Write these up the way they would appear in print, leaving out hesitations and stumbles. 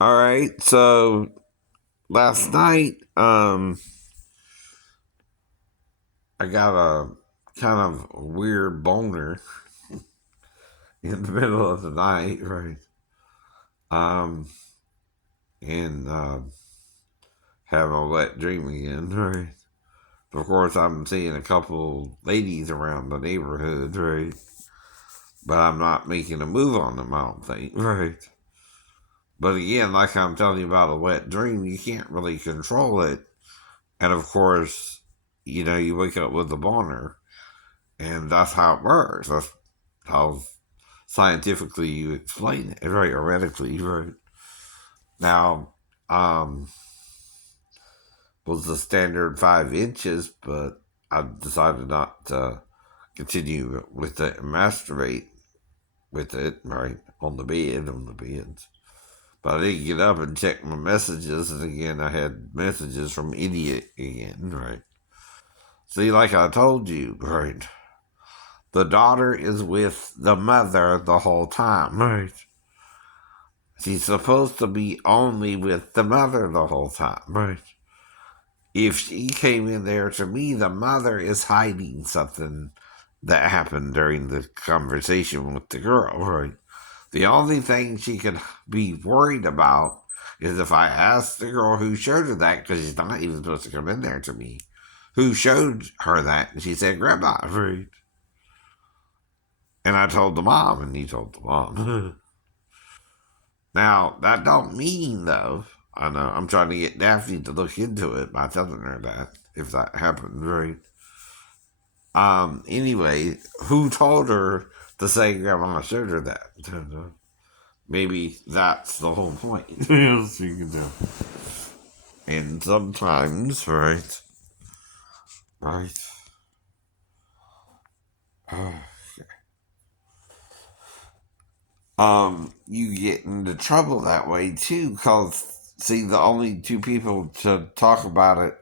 All right, so last night, I got a kind of weird boner in the middle of the night, right? Um, and having a wet dream again, right? Of course, I'm seeing a couple ladies around the neighborhood, right? But I'm not making a move on them, I don't think, right? But again, like I'm telling you about a wet dream, you can't really control it. And of course, you wake up with a boner. And that's how it works. That's how scientifically you explain it, right? Or medically, right? Now, um, was the standard 5 inches, but I decided not to continue with it and masturbate with it, right? On the beds. But I didn't get up and check my messages, and again, I had messages from idiot again, right? See, like I told you, right? The daughter is with the mother the whole time, right? She's supposed to be only with the mother the whole time, right? If she came in there, to me, the mother is hiding something that happened during the conversation with the girl, right? The only thing she could be worried about is if I asked the girl who showed her that, because she's not even supposed to come in there to me, who showed her that, and she said, Grandma, right? And I told the mom, and he told the mom. Now, that don't mean, though, I know, I'm trying to get Daphne to look into it by telling her that, if that happens, right? Anyway, who told her to say Grandma showed her that? Maybe that's the whole point. Yes, you can do. And sometimes, right, right, you get into trouble that way too, because, see, the only two people to talk about it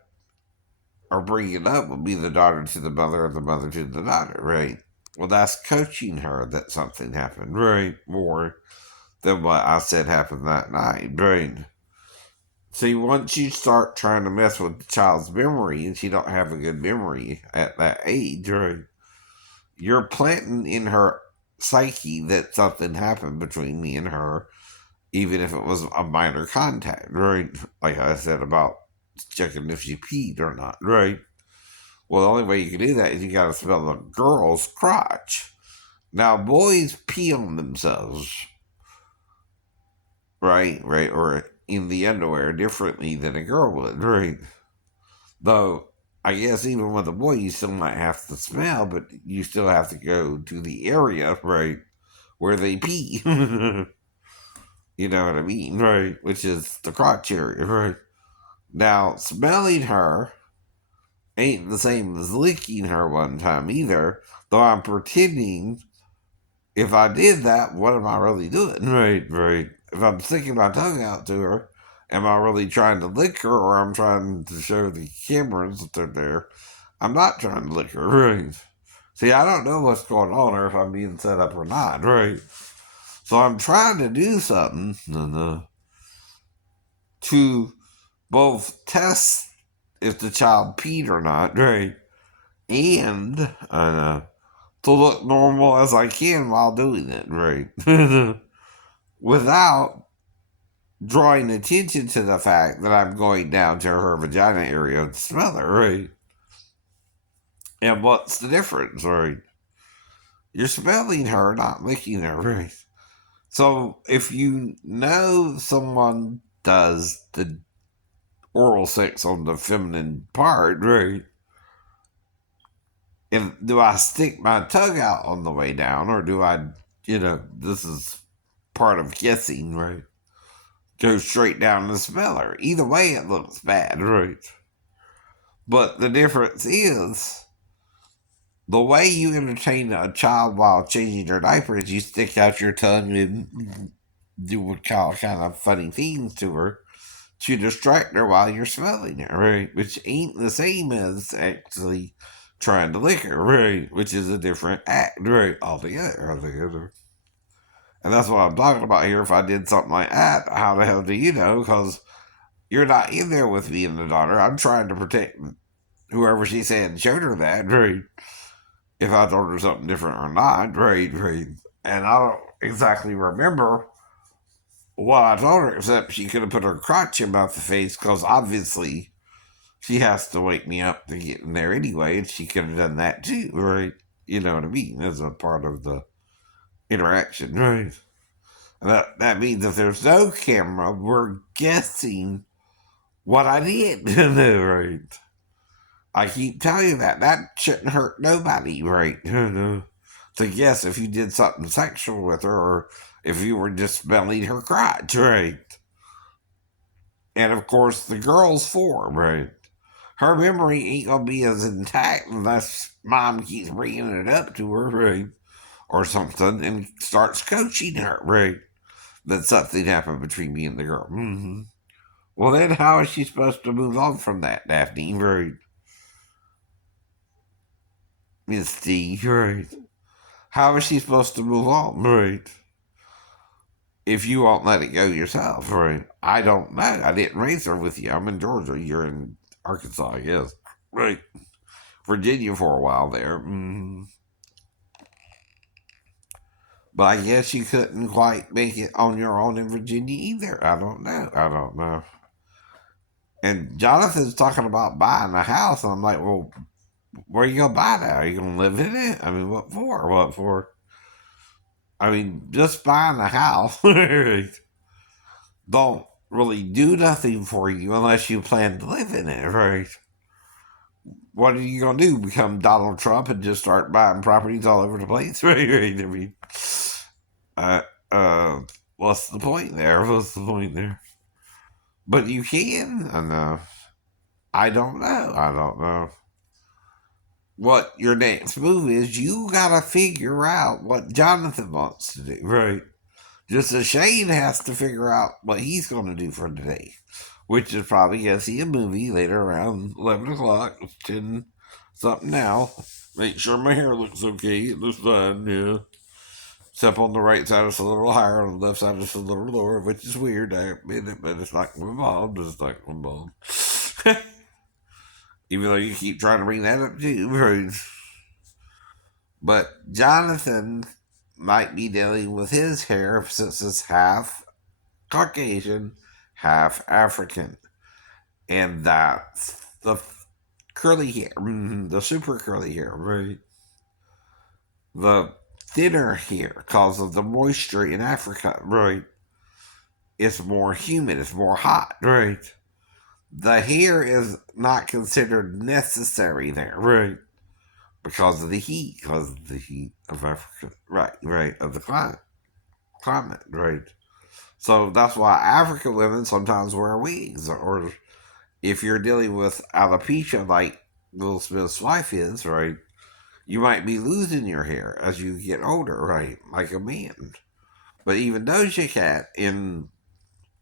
or bring it up would be the daughter to the mother or the mother to the daughter, right? Well, that's coaching her that something happened, right? More than what I said happened that night, right? See, once you start trying to mess with the child's memory and she don't have a good memory at that age, right? You're planting in her psyche that something happened between me and her, even if it was a minor contact, right? Like I said about checking if she peed or not, right? Well, the only way you can do that is you got to smell the girl's crotch. Now, boys pee on themselves, right, or in the underwear differently than a girl would, right? Though, I guess even with a boy, you still might have to smell, but you still have to go to the area, right, where they pee. You know what I mean, right? Which is the crotch area, right? Now, smelling her ain't the same as licking her one time either, though I'm pretending. If I did that, what am I really doing? Right. If I'm sticking my tongue out to her, am I really trying to lick her, or I'm trying to show the cameras that they're there? I'm not trying to lick her, right? See, I don't know what's going on, or if I'm being set up or not, right? So I'm trying to do something to both test if the child peed or not, right? And to look normal as I can while doing it, right? Without drawing attention to the fact that I'm going down to her vagina area to smell her, right? And what's the difference, right? You're smelling her, not licking her, right? So if you know someone does the oral sex on the feminine part, right? And do I stick my tongue out on the way down, or do I, this is part of guessing, right? Go straight down and smell her. Either way, it looks bad, right? But the difference is the way you entertain a child while changing their diaper is you stick out your tongue and do what kind of funny things to her to distract her while you're smelling her, right? Which ain't the same as actually trying to lick her, right? Which is a different act, right? Altogether. And that's what I'm talking about here. If I did something like that, how the hell do you know? Because you're not in there with me and the daughter. I'm trying to protect whoever she said and showed her that, right? If I told her something different or not, right, right. And I don't exactly remember what I told her, except she could have put her crotch in about the face, because obviously she has to wake me up to get in there anyway, and she could have done that too, right? You know what I mean? As a part of the interaction, right? And that means if there's no camera, we're guessing what I did, right? I keep telling you that. That shouldn't hurt nobody, right? To guess if you did something sexual with her or if you were just smelling her crotch, right? And of course, the girl's 4, right? Her memory ain't gonna be as intact unless mom keeps bringing it up to her, right? Or something and starts coaching her, right? That something happened between me and the girl. Mm-hmm. Well, then how is she supposed to move on from that, Daphne? Right? Misty, right? How is she supposed to move on, right? If you won't let it go yourself, right? I don't know. I didn't raise her with you. I'm in Georgia. You're in Arkansas, I guess. Right. Virginia for a while there. But I guess you couldn't quite make it on your own in Virginia either. I don't know. I don't know. And Jonathan's talking about buying a house. And I'm like, well, where are you going to buy that? Are you going to live in it? I mean, what for? What for? I mean, just buying a house don't really do nothing for you unless you plan to live in it, right? What are you going to do? Become Donald Trump and just start buying properties all over the place? Right, right. I mean, uh, what's the point there? What's the point there? But you can. I don't know. I don't know what your next move is. You gotta figure out what Jonathan wants to do, right? Just as Shane has to figure out what he's going to do for today, which is probably go see a movie later around 11 o'clock. It's 10 something now. Make sure my hair looks okay. It looks fine, yeah. Except on the right side, it's a little higher. On the left side, it's a little lower, which is weird. I admit it, but it's like my mom. It's like my mom. Even though you keep trying to bring that up too, right? But Jonathan might be dealing with his hair since it's half Caucasian, half African. And that's the curly hair, the super curly hair, right? The thinner hair, because of the moisture in Africa, right? It's more humid, it's more hot, right? The hair is not considered necessary there, right? Because of the heat, of Africa, right, right, of the climate, right? So that's why African women sometimes wear wigs, or if you're dealing with alopecia like Will Smith's wife is, right, you might be losing your hair as you get older, right, like a man. But even Doja Cat in,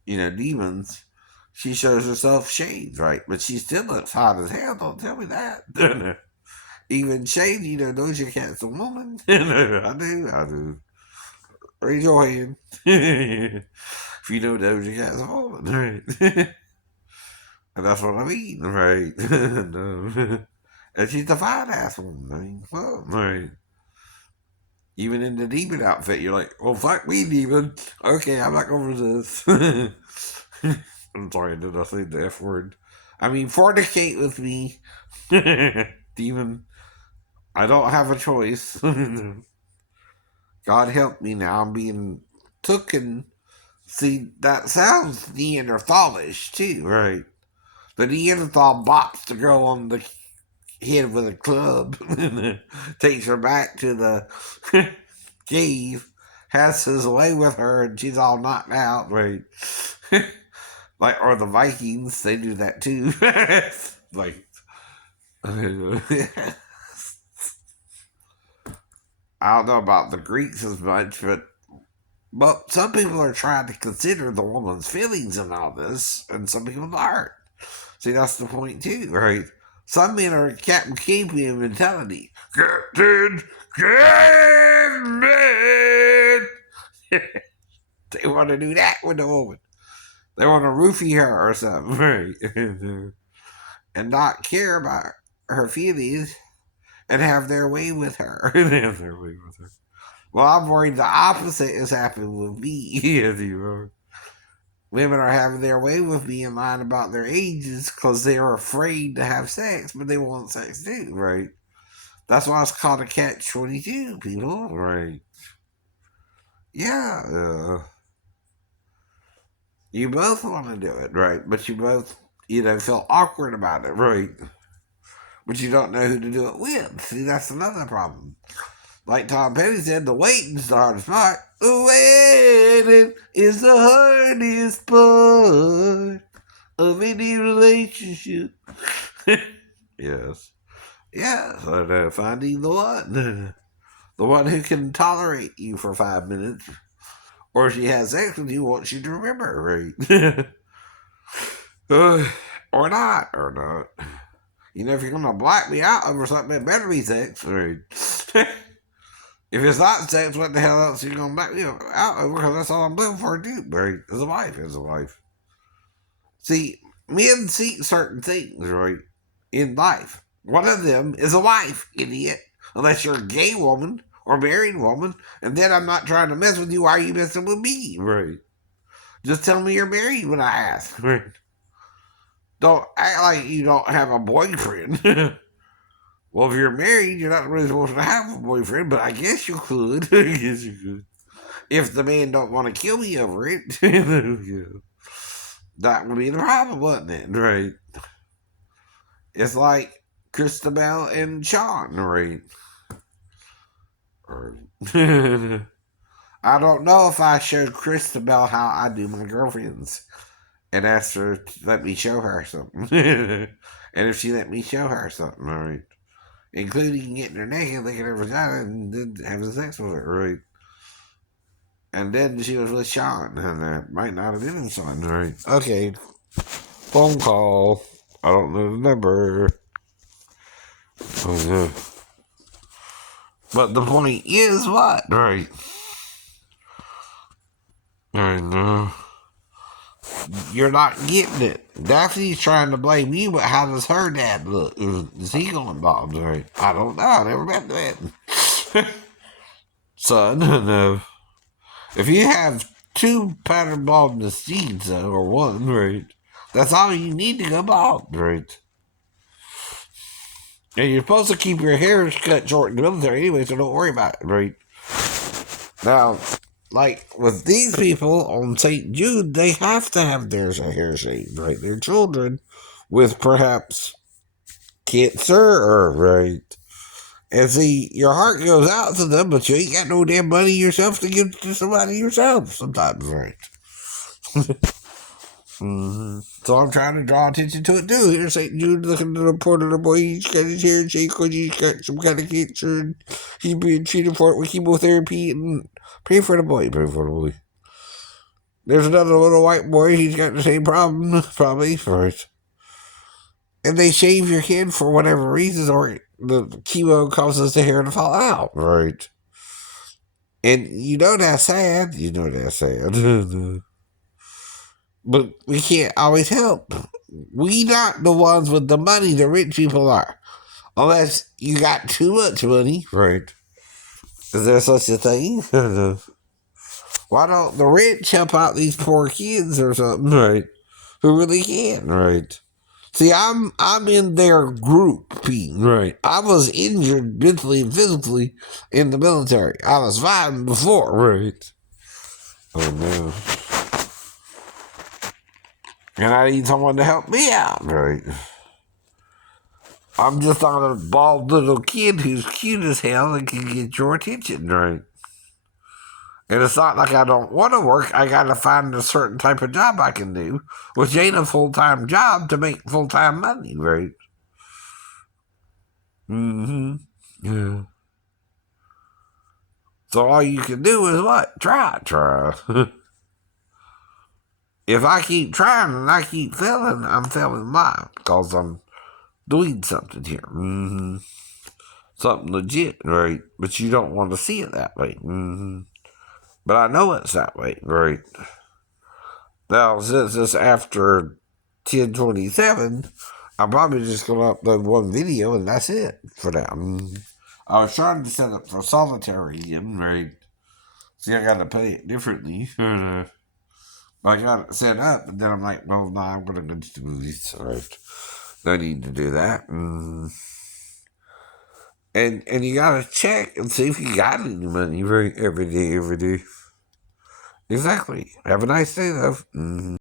Demons, she shows herself shaved, right? But she still looks hot as hell, don't tell me that. Even shaved, Doja Cat's a woman. I do. Raise your hand. If you know Doja Cat's a woman, right? And that's what I mean, right? And she's a fine ass woman. I mean, well, right. Even in the demon outfit, you're like, well, fuck me, demon. Okay, I'm not going to this. I'm sorry, did I say the F word? I mean, fornicate with me, demon. I don't have a choice. God help me now. I'm being taken. See, that sounds Neanderthalish, too, right? The Neanderthal bops the girl on the head with a club, takes her back to the cave, has his way with her, and she's all knocked out, right? Like, or the Vikings, they do that too. Like, I don't know about the Greeks as much, but some people are trying to consider the woman's feelings in all this, and some people aren't. See, that's the point too, right? Some men are Captain Caveman mentality. Captain Caveman! They want to do that with the woman. They want to roofie her or something, right? And not care about her feelings and have their way with her. And have their way with her. Well, I'm worried the opposite is happening with me. Women are having their way with me and lying about their ages because they're afraid to have sex, but they want sex too, right? That's why it's called a catch-22, people, right? Yeah, you both want to do it, right? But you both, feel awkward about it, right? But you don't know who to do it with. See, that's another problem. Like Tom Petty said, the waiting's the hardest part. The waiting is the hardest part of any relationship. Yes. Yes, and finding the one. The one who can tolerate you for 5 minutes. Or if she has sex with you, wants you to remember, right? Or not, or not. If you're going to black me out over something, it better be sex, right? If it's not sex, what the hell else are you going to black me out over? Because that's all I'm looking for, too, right? As a wife, See, men seek certain things, right, in life. One of them is a wife, idiot. Unless you're a gay woman or married woman, and then I'm not trying to mess with you. Why are you messing with me? Right. Just tell me you're married when I ask. Right. Don't act like you don't have a boyfriend. Well, if you're married, you're not really supposed to have a boyfriend, but I guess you could. I guess you could. If the man don't want to kill me over it. Yeah. That would be the problem, wouldn't it? Right. It's like Christabel and Sean, right? I don't know if I showed Christabel how I do my girlfriends and asked her to let me show her something. And if she let me show her something, all right. Including getting her naked, licking her vagina, and then having sex with her, right? And then she was with Sean, and that might not have been Sean, right? Okay. Phone call. I don't know the number. Oh, yeah. But the point is what? Right. I know. You're not getting it. Daphne's trying to blame you, but how does her dad look? Is he going involved? Right? I don't know. I never met that. Son, no. If you have two pattern baldness genes, though, or one, right? That's all you need to go bald, right? And you're supposed to keep your hair cut short in the military anyway, so don't worry about it, right? Now, like with these people on St. Jude, they have to have their hair shaved, right? Their children with perhaps cancer, right? And see, your heart goes out to them, but you ain't got no damn money yourself to give to somebody yourself sometimes, right? Mm-hmm. So I'm trying to draw attention to it too. Here's St. Jude looking at the poor little boy. He's got his hair shaved because he's got some kind of cancer and he's being treated for it with chemotherapy. And pray for the boy. Pray for the boy. There's another little white boy. He's got the same problem, probably. Right. And they shave your head for whatever reasons, or the chemo causes the hair to fall out. Right. And you know that's sad. But we can't always help. We not the ones with the money, the rich people are. Unless you got too much money. Right. Is there such a thing? Why don't the rich help out these poor kids or something? Right. Who really can? Right. See, I'm in their group, Pete. Right. I was injured mentally and physically in the military. I was fine before. Right. Oh, no. And I need someone to help me out, right? I'm just not a bald little kid who's cute as hell and can get your attention, right? And it's not like I don't want to work. I got to find a certain type of job I can do, which ain't a full-time job to make full-time money, right? Mm-hmm. Yeah. So all you can do is what? Try. If I keep trying and I keep failing, I'm failing live because I'm doing something here. Mm-hmm. Something legit, right? But you don't want to see it that way. Mm-hmm. But I know it's that way, right? Now, since it's after 10:27, I'm probably just going to upload one video and that's it for now. I was trying to set up for solitary again, right? See, I got to pay it differently. I got it set up, and then I'm like, well, no, I'm going to go to the movies. Right? No need to do that. And you got to check and see if you got any money right every day, every day. Exactly. Have a nice day, though.